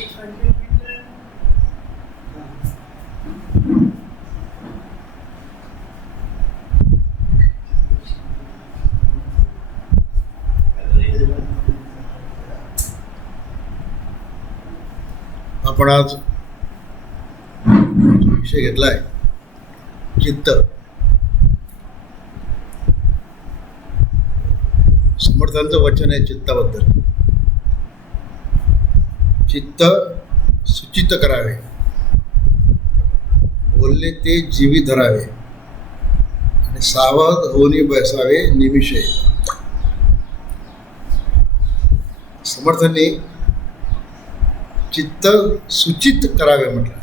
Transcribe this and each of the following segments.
आपण आज विषय घेतलाय. चित्त. समर्थांचं वचन आहे चित्ताबद्दल. चित्त सुचित करावे. बोलले ते जीवी धरावे. आणि सावध होऊन बसावे निमिषे. समर्थांनी चित्त सूचित करावे म्हटलं.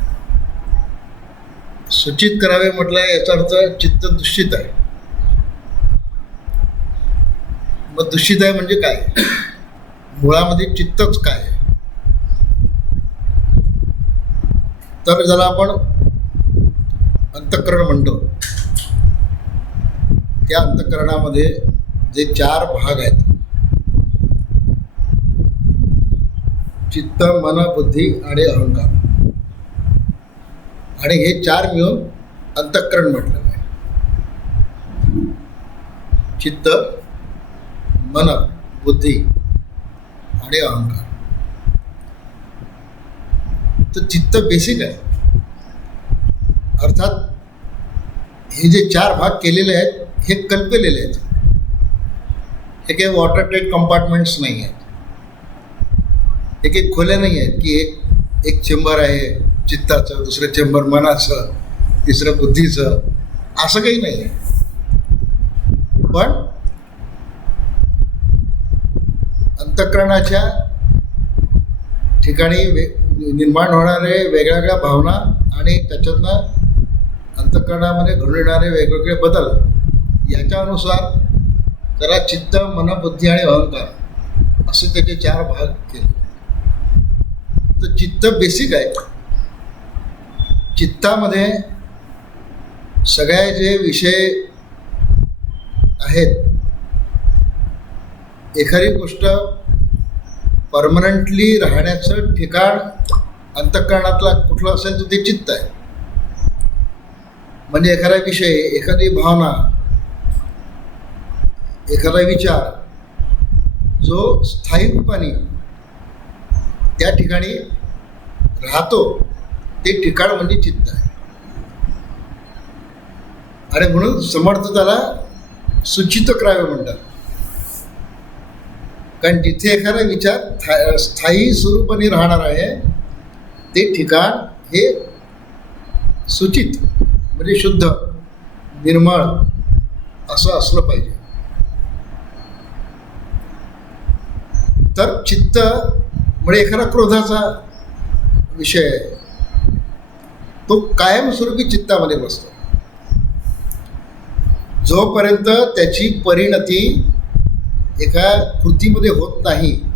सूचित करावे म्हटलं याचा अर्थ चित्त दूषित आहे. मग दूषित आहे म्हणजे काय? मुळामध्ये चित्तच काय आहे? तर ज्याला आपण अंतःकरण म्हणतो. त्या अंतःकरणामध्ये जे चार भाग आहेत चित्त मन बुद्धी आणि अहंकार. आणि हे चार मिळून अंतःकरण म्हटलं आहे. चित्त मन बुद्धी आणि अहंकार. तर चित्त बेसिक आहे. अर्थात हे जे चार भाग केलेले आहेत हे कल्पलेले आहेत. हे काही वॉटर टाईट कंपार्टमेंट्स नाही आहेत. हे काही खोल्या नाही आहेत की एक एक चेंबर आहे चित्ताचं दुसरं चेंबर मनाचं तिसरं बुद्धीचं असं काही नाही आहे. पण अंतकरणाच्या ठिकाणी वे निर्माण होणारे वेगळ्या वेगळ्या भावना आणि त्याच्यातनं अंतकरणामध्ये घडून येणारे वेगवेगळे बदल याच्या अनुसार त्याला चित्त मनबुद्धी आणि अहंकार असे त्याचे चार भाग केले. तर चित्त बेसिक आहे. चित्तामध्ये सगळ्या जे विषय आहेत. एखादी गोष्ट परमनंटली राहण्याचं ठिकाण अंतःकरणातला कुठला असेल तर ते चित्त आहे. म्हणजे एखादा विषय एखादी भावना एखादा विचार जो स्थायी रूपाने त्या ठिकाणी राहतो ते ठिकाण म्हणजे चित्त आहे. आणि म्हणून समर्थ त्याला सुचित करावे म्हणतात. कारण जिथे एखादा विचार था- स्थायी स्वरूपाने राहणार आहे ते ठिकाण हे सुचित म्हणजे शुद्ध निर्मळ असं असलं पाहिजे. तर चित्त म्हणजे एखादा क्रोधाचा विषय आहे. तो कायमस्वरूपी चित्तामध्ये बसतो. जोपर्यंत त्याची परिणती एका कृतीमध्ये होत नाही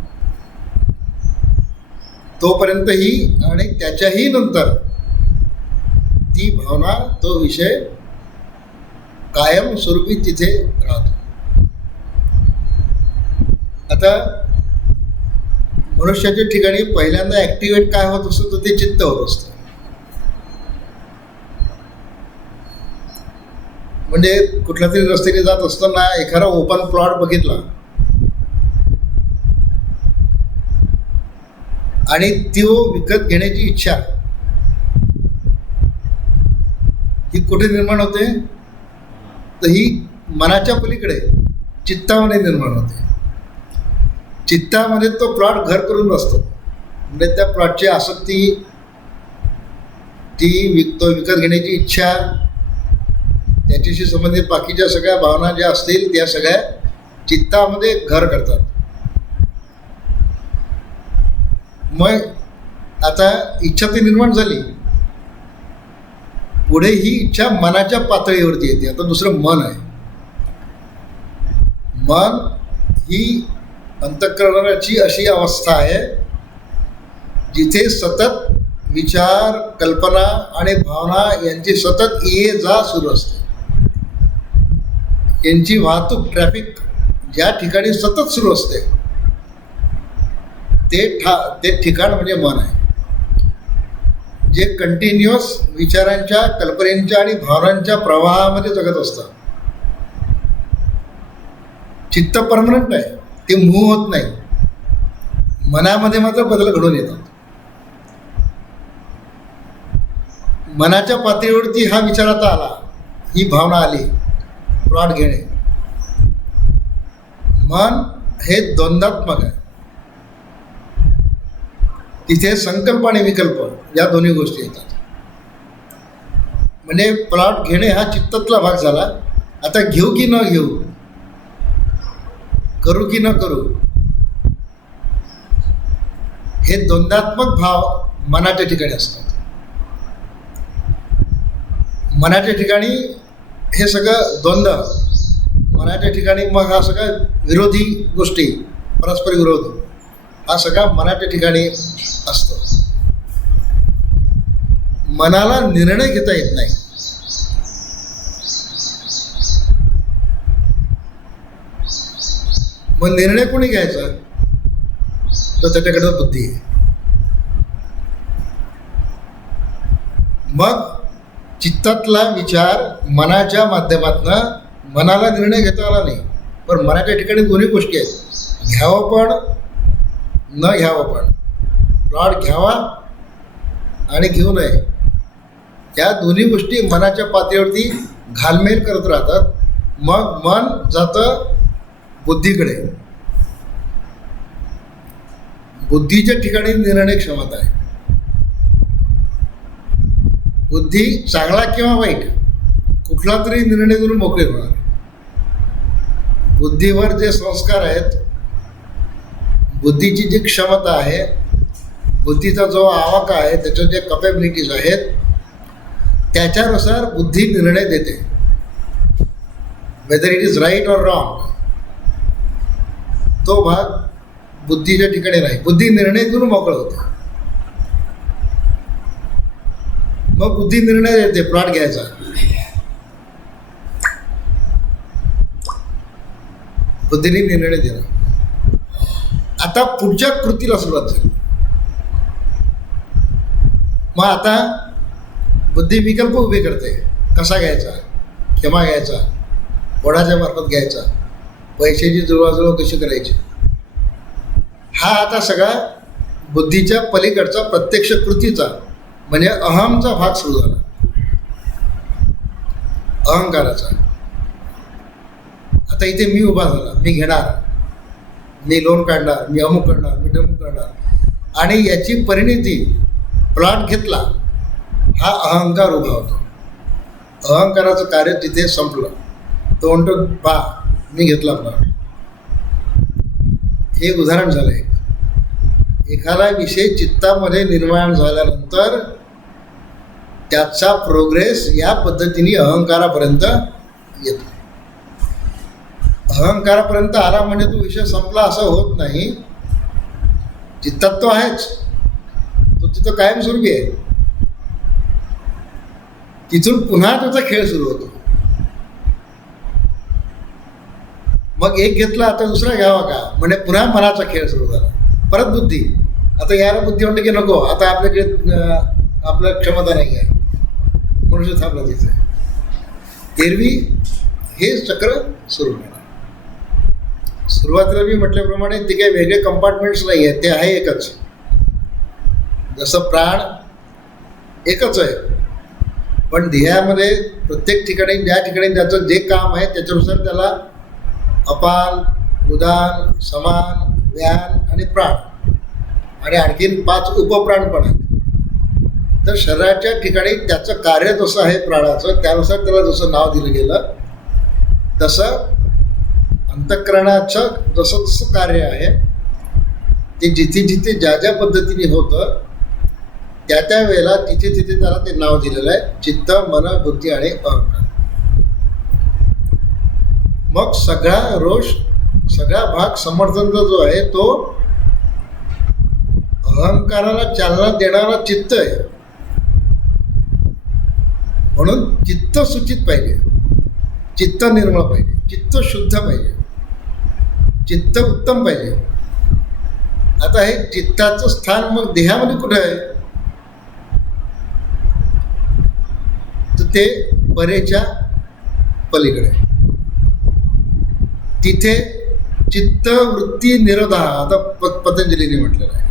तोपर्यंतही आणि त्याच्याही नंतर ती भावना तो विषय कायमस्वरूपी तिथे राहतो. आता मनुष्याच्या ठिकाणी पहिल्यांदा ॲक्टिवेट काय होत असतं तर ते चित्त होत असतं. म्हणजे कुठल्या तरी रस्त्याने जात असताना एखादा ओपन प्लॉट बघितला आणि तो विकत घेण्याची इच्छा. ही कुठे निर्माण होते? तर ही मनाच्या पलीकडे चित्तामध्ये निर्माण होते. चित्तामध्ये तो प्लॉट घर करून बसतो. म्हणजे त्या प्लॉटची आसक्ती ती विक तो विकत घेण्याची इच्छा त्याच्याशी संबंधित बाकीच्या सगळ्या भावना ज्या असतील त्या सगळ्या चित्तामध्ये घर करतात. मग आता इच्छा ती निर्माण झाली. पुढे ही इच्छा मनाच्या पातळीवरती येते. आता दुसरं मन आहे. मन ही अंतकरणाची अशी अवस्था आहे जिथे सतत विचार कल्पना आणि भावना यांची सतत ये जा सुरू असते. यांची वाहतूक ट्रॅफिक ज्या ठिकाणी सतत सुरू असते. ते ठा ते ठिकाण म्हणजे मन आहे. जे कंटिन्युअस विचारांच्या कल्पनेच्या आणि भावनांच्या प्रवाहामध्ये जगत असतं चित्त परमनंट आहे ते मूव होत नाही. मनामध्ये मात्र बदल घडून येतात. मनाच्या पातळीवरती हा विचार आता आला ही भावना आली प्लॉट घेणे. मन हे द्वंद्वात्मक आहे. तिथे संकल्प आणि विकल्प या दोन्ही गोष्टी येतात. म्हणजे प्लॉट घेणे हा चित्तातला भाग झाला. आता घेऊ की न घेऊ? करू की न करू? हे द्वंद्वात्मक भाव मनाच्या ठिकाणी असतात. मनाच्या ठिकाणी हे सगळं द्वंद्व मनाच्या ठिकाणी मग हा सगळं विरोधी गोष्टी परस्पर विरोध. हा सगळा मनाच्या ठिकाणी असतो. मनाला निर्णय घेता येत नाही. मग निर्णय कोणी घ्यायचा? तर त्याच्याकडे बुद्धी आहे. मग चित्तातला विचार मनाच्या माध्यमातून मनाला निर्णय घेता आला नाही. पण मनाच्या ठिकाणी दोन्ही गोष्टी आहेत. घ्यावं पण न घ्यावं पण. प्लॉट घ्यावा आणि घेऊ नये. या दोन्ही गोष्टी मनाच्या पातळीवरती घालमेल करत राहतात. मग मन जातं बुद्धीकडे. बुद्धीच्या ठिकाणी निर्णय क्षमता आहे. बुद्धी चांगला किंवा वाईट कुठला तरी निर्णय करून मोकळे होणार. बुद्धीवर जे संस्कार आहेत बुद्धीची जी क्षमता आहे बुद्धीचा जो आवाका आहे त्याच्या जे कपॅबिलिटीज आहेत त्याच्यानुसार बुद्धी निर्णय देते. Whether it is right or wrong तो भाग बुद्धीच्या ठिकाणी नाही बुद्धी निर्णय देऊन मोकळं होतं. मग बुद्धी निर्णय देते प्लॉट घ्यायचा. बुद्धीने निर्णय दिला. आता पुढच्या कृतीला सुरुवात झाली. मग आता बुद्धिविकल्प उभे करते. कसा घ्यायचा? केव्हा घ्यायचा? कोणाच्या मार्फत घ्यायचा? पैशाची जुळवाजुळव कशी करायची? हा आता सगळा बुद्धीच्या पलीकडचा प्रत्यक्ष कृतीचा म्हणजे अहमचा भाग सुरू झाला. अहंकाराचा. आता इथे मी उभा झाला. मी घेणार. मी लोन काढणार मी अमुक करणार मी डमुक करणार. आणि याची परिणिती प्लॉट घेतला हा अहंकार उभा होतो. अहंकाराचं कार्य तिथे संपलं. तो म्हणतो पा मी घेतला प्लॉट हे उदाहरण झालं एक. एखादा विषय चित्तामध्ये निर्माण झाल्यानंतर त्याचा प्रोग्रेस या पद्धतीने अहंकारापर्यंत येतो. अहंकारापर्यंत आला म्हणजे तो विषय संपला असं होत नाही. चित्तात तो आहेच. तो तिथं कायमस्वरूपी आहे. तिथून पुन्हा त्याचा खेळ सुरू होतो. मग एक घेतला आता दुसरा घ्यावा का? म्हणजे पुन्हा मनाचा खेळ सुरू झाला. परत बुद्धी. आता याला बुद्धी म्हणते की नको आता आपल्याकडे आपल्या क्षमता नाही आहे. मनुष्य थांबला तिथे. एरवी हे चक्र सुरू होणार सुरुवातीला मी म्हटल्याप्रमाणे ते काही वेगळे कंपार्टमेंट्स नाही आहेत ते आहे एकच. जसं प्राण एकच आहे. पण ध्येयामध्ये प्रत्येक ठिकाणी ज्या ठिकाणी त्याचं जे काम आहे त्याच्यानुसार त्याला अपाल उदान समान व्यान आणि प्राण. आणि आणखीन पाच उपप्राण पण आहेत. तर शरीराच्या ठिकाणी त्याचं कार्य जसं आहे प्राणाचं त्यानुसार त्याला जसं नाव दिलं गेलं तसं अंतःकरणाचं जसं जसं कार्य आहे ते जिथे जिथे ज्या ज्या पद्धतीने होतं त्या त्या वेळेला तिथे तिथे त्याला ते नाव दिलेलं आहे चित्त मन बुद्धी आणि अहंकार. मग सगळा रोष सगळा भाग समर्थनचा जो आहे तो अहंकाराला चालना देणारा चित्त आहे. म्हणून चित्त सूचित पाहिजे. चित्त निर्मळ पाहिजे. चित्त शुद्ध पाहिजे. चित्त उत्तम पाहिजे. आता हे चित्ताचं स्थान मग देहामध्ये कुठं आहे? तर ते परेच्या पलीकडे. तिथे चित्तवृत्ती निरोधा आता पतंजलीने म्हटलेलं आहे.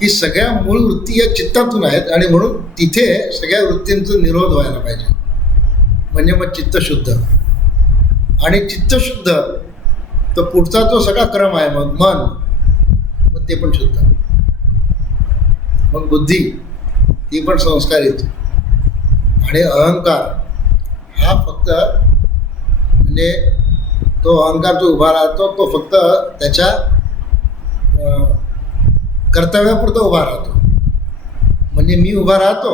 की सगळ्या मूळ वृत्ती या चित्तातून आहेत आणि म्हणून तिथे सगळ्या वृत्तींचा निरोध व्हायला पाहिजे. म्हणजे मग चित्त शुद्ध आणि चित्त शुद्ध तर पुढचा जो सगळा क्रम आहे मग मन मग ते पण शुद्ध. मग बुद्धी ती पण संस्कारित. आणि अहंकार हा फक्त म्हणजे तो अहंकार जो उभा राहतो तो फक्त त्याच्या कर्तव्यापुरता उभा राहतो. म्हणजे मी उभा राहतो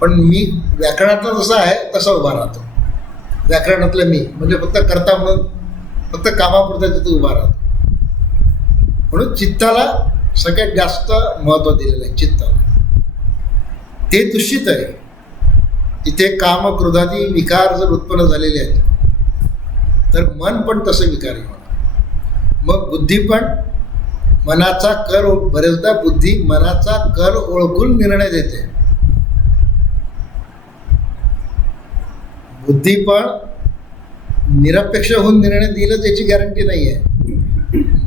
पण मी व्याकरणातला जसा आहे तसा उभा राहतो. व्याकरणातलं मी म्हणजे फक्त कर्ता म्हणून फक्त कामापुरता तिथे उभा राहतो. म्हणून चित्ताला सगळ्यात जास्त महत्त्व दिलेलं आहे चित्ताला. ते दूषित आहे. तिथे काम क्रोधादी विकार जर उत्पन्न झालेले आहेत तर मन पण तसं विकारी होणार मग बुद्धी पण मनाचा कर बरेचदा बुद्धी मनाचा कर ओळखून निर्णय देते. बुद्धी पण निरपेक्ष होऊन निर्णय दिलं त्याची गॅरंटी नाही आहे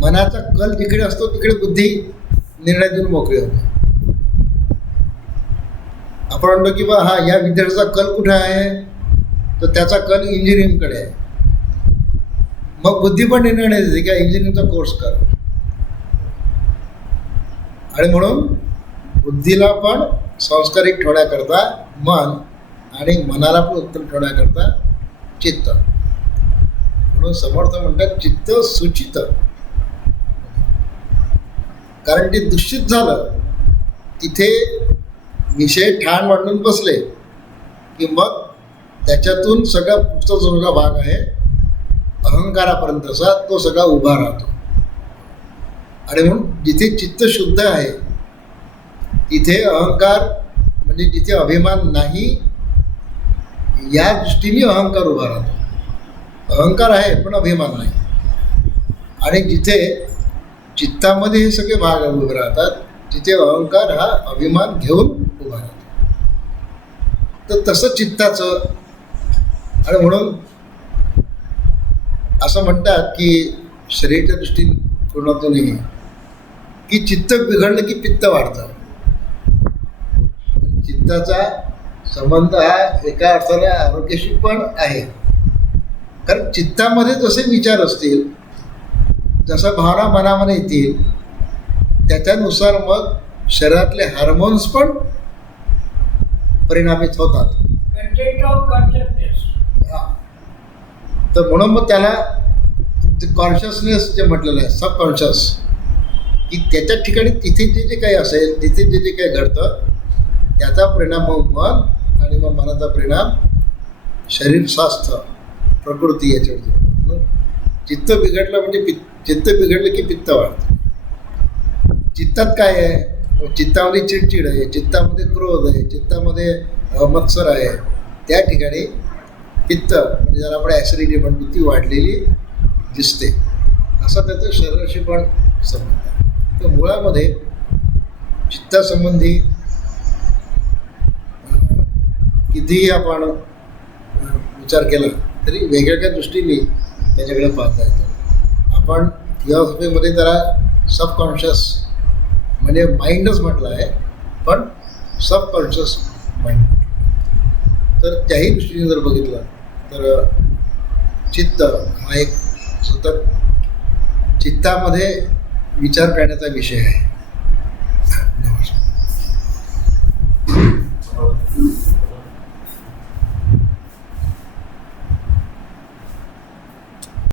मनाचा कल जिकडे असतो तिकडे बुद्धी निर्णय देऊन मोकळी होते. आपण म्हणतो की बा हा या विद्यार्थ्याचा कल कुठे आहे? तर त्याचा कल इंजिनिअरिंगकडे आहे. मग बुद्धी पण निर्णय देते की इंजिनिअरिंगचा कोर्स कर. आणि म्हणून बुद्धीला पण संस्कारिक ठेवण्याकरता मन आणि मनाला पण उत्तम ठेवण्याकरता चित्त. म्हणून समर्थ म्हणतात चित्त सुचित. कारण ते दूषित झालं तिथे विषय ठाण मांडून बसले की मग त्याच्यातून सगळा पुढचा जो सगळा भाग आहे अहंकारापर्यंतचा तो सगळा उभा राहतो. आणि म्हणून जिथे चित्त शुद्ध आहे तिथे अहंकार म्हणजे जिथे अभिमान नाही या दृष्टीने अहंकार उभा राहतो. अहंकार आहे पण अभिमान नाही. आणि जिथे चित्तामध्ये हे सगळे भाग उभे राहतात तिथे अहंकार हा अभिमान घेऊन उभा राहतो. तर तसं चित्ताचं आणि म्हणून असं म्हणतात की शरीराच्या दृष्टीकोनातूनही की चित्त बिघडलं की पित्त वाढतं. चित्ताचा संबंध हा एका अर्थाने आरोग्याशी पण आहे. कारण चित्तामध्ये जसे विचार असतील जसं भावना मनामध्ये येतील त्याच्यानुसार मग शरीरातले हार्मोन्स पण परिणामित होतात. हा. तर म्हणून मग त्याला कॉन्शियसनेस जे म्हटलेलं आहे सबकॉन्शियस की त्याच्या ठिकाणी तिथे जे जे काही असेल तिथे जे जे काही घडतं त्याचा परिणाम मग मन आणि मग मनाचा परिणाम शरीर स्वास्थ्य प्रकृती याच्यावरती चित्त बिघडलं म्हणजे पित्त चित्त बिघडलं की पित्त वाढतं. चित्तात काय आहे? चित्तामध्ये चिडचिड आहे चित्तामध्ये क्रोध आहे चित्तामध्ये मत्सर आहे. त्या ठिकाणी पित्त म्हणजे जर आपण ॲसिडिटी म्हणतो ती वाढलेली दिसते. असा त्याचं शरीराशी पण संबंध आहे. तर मुळामध्ये चित्तासंबंधी कितीही आपण विचार केला तरी वेगवेगळ्या दृष्टीने त्याच्याकडे पाहता येतं. आपण थिओसॉफीमध्ये त्याला सबकॉन्शियस म्हणजे माइंडच म्हटलं आहे पण सबकॉन्शियस माइंड तर त्याही दृष्टीने जर बघितलं तर चित्त हा एक सतत चित्तामध्ये विचार करण्याचा विषय आहे. नमस्कार.